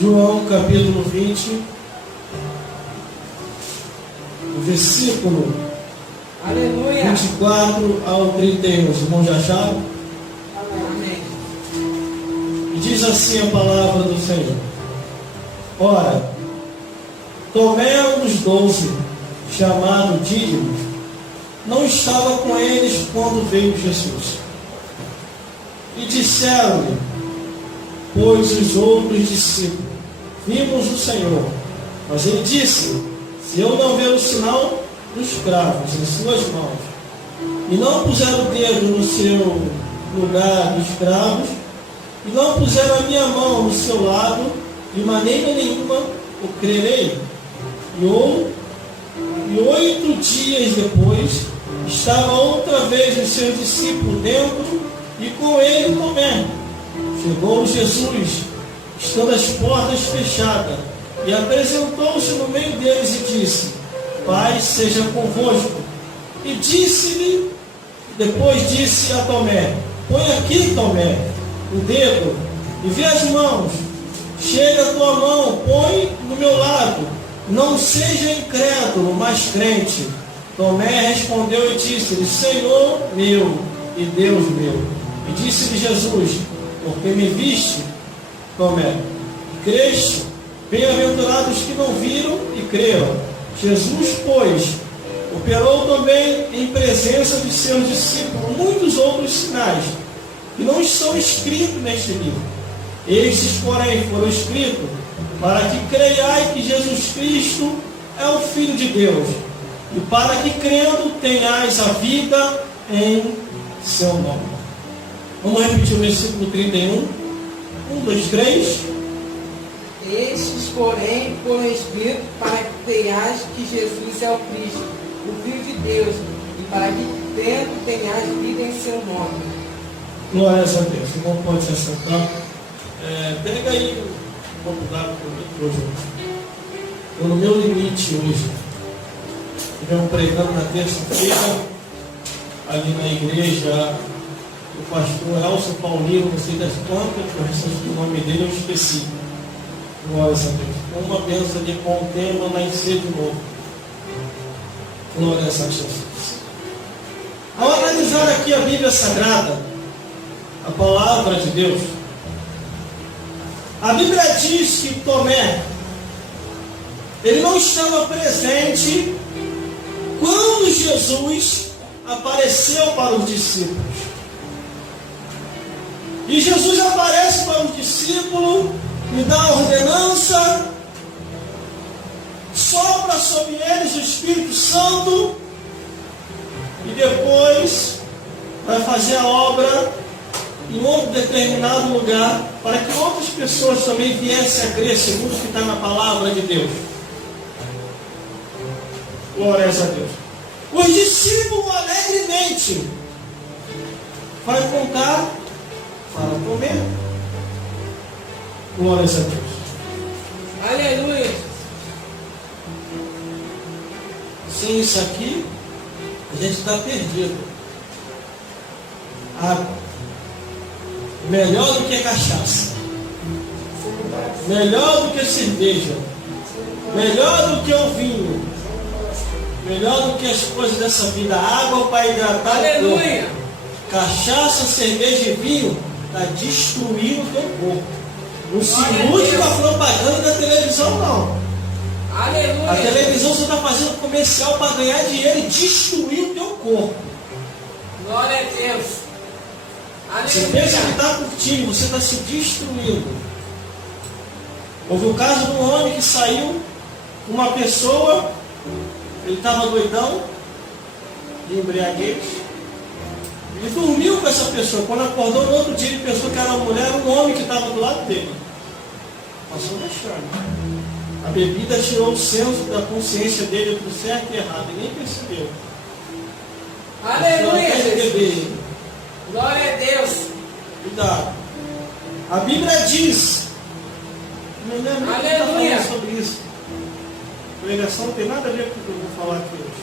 João capítulo 20, versículo Aleluia. 24 ao 31. Os irmãos já acharam? Amém. E diz assim a palavra do Senhor: Ora, Tomé, um dos 12, chamado Dídimo, não estava com eles quando veio Jesus. E disseram-lhe, pois os outros discípulos, vimos o Senhor. Mas ele disse: se eu não ver o sinal dos cravos em suas mãos, e não puser o dedo no seu lugar dos cravos, e não puser a minha mão no seu lado, de maneira nenhuma o crerei. E 8 dias depois, estava outra vez os seus discípulos dentro, e com ele Tomé. Chegou Jesus, estando as portas fechadas, e apresentou-se no meio deles e disse: Paz seja convosco. E disse-lhe, depois disse a Tomé: Põe aqui, Tomé, o dedo, e vê as mãos. Chega a tua mão, põe no meu lado. Não seja incrédulo, mas crente. Tomé respondeu e disse-lhe: Senhor meu e Deus meu. E disse-lhe Jesus: Porque me viste, Tomé, creste? Bem-aventurados que não viram e creram. Jesus, pois, operou também em presença de seus discípulos muitos outros sinais, que não estão escritos neste livro. Estes, porém, foram escritos para que creiai que Jesus Cristo é o Filho de Deus, e para que crendo tenhais a vida em seu nome. Vamos repetir o versículo 31. 1, 2, 3. Estes, porém, foram escritos para que creiais que Jesus é o Cristo, o Filho de Deus, e para que crendo tenhais vida em seu nome. Glórias a Deus. O irmão pode se assentar. Pega aí um pouco d'água para mim hoje. Estou no meu limite hoje. Estivemos pregando na terça-feira, ali na igreja, o pastor Elcio Paulino, não sei das quantas, o restante do nome dele eu esqueci. Glórias a Deus. Uma bênção de com o tema nascer de novo. Glórias a Jesus. Ao analisar aqui a Bíblia Sagrada, a palavra de Deus, a Bíblia diz que Tomé, ele não estava presente quando Jesus apareceu para os discípulos. E Jesus aparece para os discípulos e dá a ordenança, sopra sobre eles o Espírito Santo, e depois vai fazer a obra em outro determinado lugar, para que outras pessoas também viessem a crer, segundo o que está na palavra de Deus. Glórias a Deus. Os discípulos alegremente vai contar para comer. Glórias a Deus. Aleluia. Sem isso aqui, a gente está perdido. Água. Melhor do que cachaça. Melhor do que cerveja. Melhor do que o vinho. Melhor do que as coisas dessa vida. Água para hidratar. Aleluia. Cachaça, cerveja e vinho está destruindo o teu corpo. Não se ilude com a propaganda da televisão, não. Aleluia. A televisão você está fazendo comercial para ganhar dinheiro e destruir o teu corpo. Glória a Deus. Você Aleluia. pensa que está curtindo, você está se destruindo. Houve o caso de um homem que saiu com uma pessoa, ele estava doidão, de embriaguez, ele dormiu com essa pessoa. Quando acordou no outro dia, ele pensou que era uma mulher, um homem que estava do lado dele. Passou vexame. A bebida tirou o senso da consciência dele entre o certo e errado, e nem percebeu. Aleluia. Deixou até beber. Glória a Deus. Cuidado. A Bíblia diz, não lembro nem quem está falando sobre isso. A pregação não tem nada a ver com o que eu vou falar aqui hoje.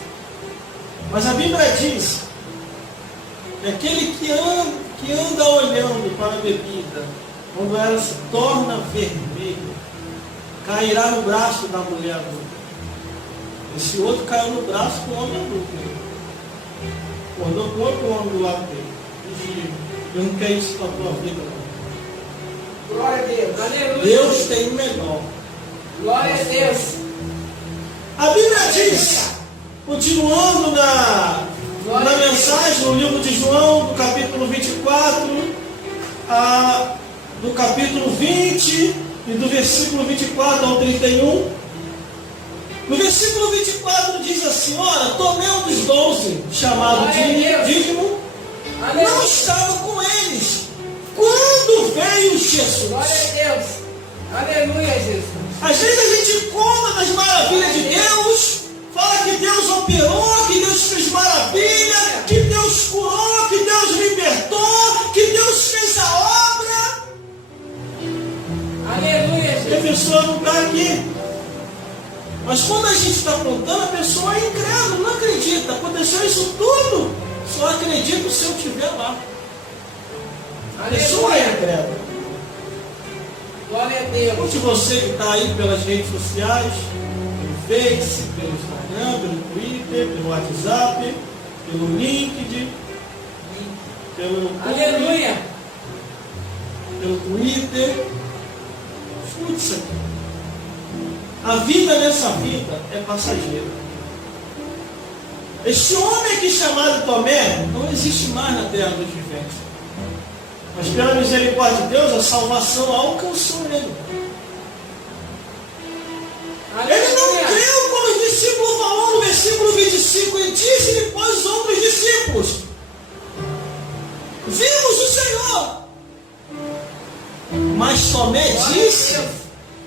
Mas a Bíblia diz que aquele que anda olhando para a bebida, quando ela se torna vermelha, cairá no braço da mulher adulta. Esse outro caiu no braço do homem adulto. Acordou com outro homem do lado dele. Eu não quero isso para a tua vida, não. Glória a Deus. Aleluia. Deus tem o melhor. Glória a Deus. A Bíblia diz, continuando na mensagem, no livro de João, do capítulo 24, do capítulo 20 e do versículo 24 ao 31. No versículo 24 diz assim: ora, Tomé, um dos 12, chamado Dídimo, não estava com eles quando veio Jesus. Glória a Deus. Aleluia, Jesus. Às vezes a gente conta das maravilhas de Deus, fala que Deus operou, que Deus fez maravilha, que Deus curou, que Deus libertou, que Deus fez a obra. Aleluia, E a Jesus. pessoa não está aqui. Mas quando a gente está contando, a pessoa é incrédula, não acredita. Aconteceu isso tudo, só acredito se eu estiver lá. A pessoa é incrédula. Glória a Deus. Onde você que está aí pelas redes sociais, pelo Face, pelo Instagram, pelo Twitter, pelo WhatsApp, pelo LinkedIn, pelo YouTube, Aleluia. pelo Twitter, escute isso aqui. A vida nessa vida é passageira. Este homem aqui chamado Tomé não existe mais na terra dos viventes. Mas pela misericórdia de Deus, a salvação alcançou ele. Ele não creu como os discípulos falou no versículo 25. E disse depois os outros discípulos: vimos o Senhor. Mas Tomé disse: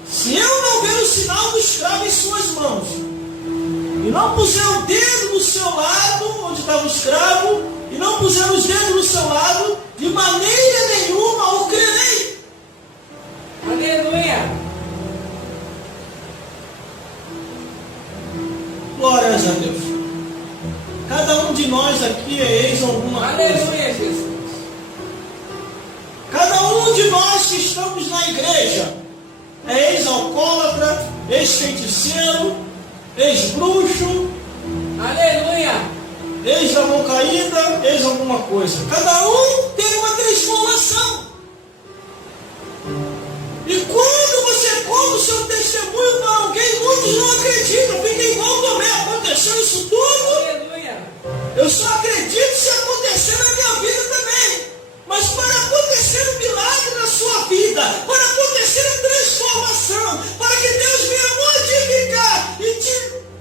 se eu não ver o sinal do escravo em suas mãos, e não puser o dedo no seu lado, onde estava o escravo, e não puser os dedos no seu lado, de maneira nenhuma o crerei. Aleluia. Glórias a Deus. Cada um de nós aqui é ex alguma coisa. Aleluia, Jesus. Cada um de nós que estamos na igreja é ex-alcoólatra, ex-feiticeiro, ex-bruxo, Aleluia. ex-da mão caída, ex-alguma coisa. Cada um tem uma transformação. E quando você conta o seu testemunho para alguém, muitos não acreditam, fica igual Tomé. Aconteceu isso tudo, Aleluia. eu só acredito se acontecer na minha vida também. Mas para acontecer um milagre na sua vida, para acontecer a transformação, para que Deus venha modificar e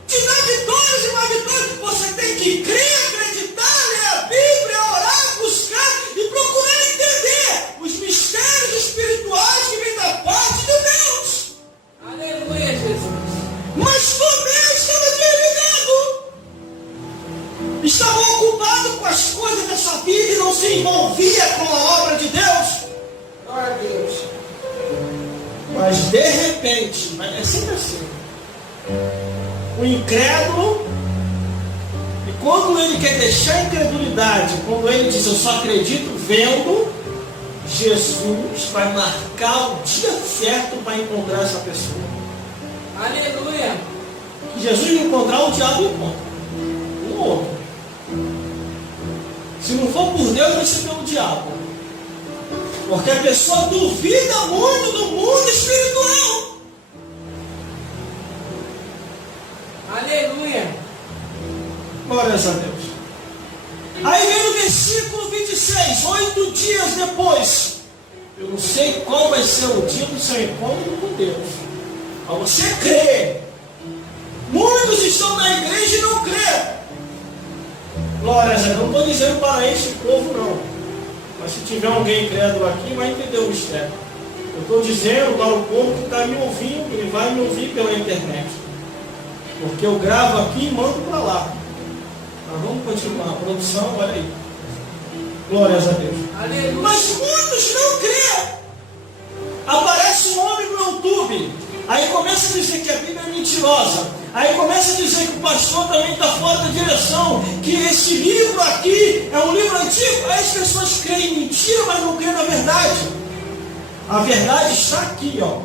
te dar vitórias e mais vitórias, você tem que crer, acreditar, ler a Bíblia, orar, buscar e procurar entender os mistérios espirituais que vêm da parte de Deus. Aleluia, Jesus. Mas Tomé estava desligado. Estava ocupado com as coisas dessa vida e não se envolvia com a obra de Deus. Glória a Deus. Mas de repente, é sempre assim, o incrédulo, e quando ele quer deixar a incredulidade, quando ele diz eu só acredito vendo, Jesus vai marcar o dia certo para encontrar essa pessoa. Aleluia. Se Jesus não encontrar, o diabo encontra. Um ou outro. Se não for por Deus, vai ser pelo diabo. Porque a pessoa duvida muito do mundo espiritual. Aleluia. Glórias a Deus. Aí vem o versículo 26. 8 dias depois. Eu não sei qual vai ser o dia do seu encontro com Deus. Mas você crê. Muitos estão na igreja e não crê. Glórias a Deus. Não estou dizendo para este povo, não. Mas se tiver alguém incrédulo aqui, vai entender o mistério. Eu estou dizendo para o povo que está me ouvindo e vai me ouvir pela internet. Porque eu gravo aqui e mando para lá. Mas vamos continuar. A produção, olha aí. Glórias a Deus. Aleluia. Mas muitos não crêem. Aparece um homem no YouTube. Aí começa a dizer que a Bíblia é mentirosa. Aí começa a dizer que o pastor também está fora da direção. Que esse livro aqui é um livro antigo. Aí as pessoas creem em mentira, mas não creem na verdade. A verdade está aqui, ó.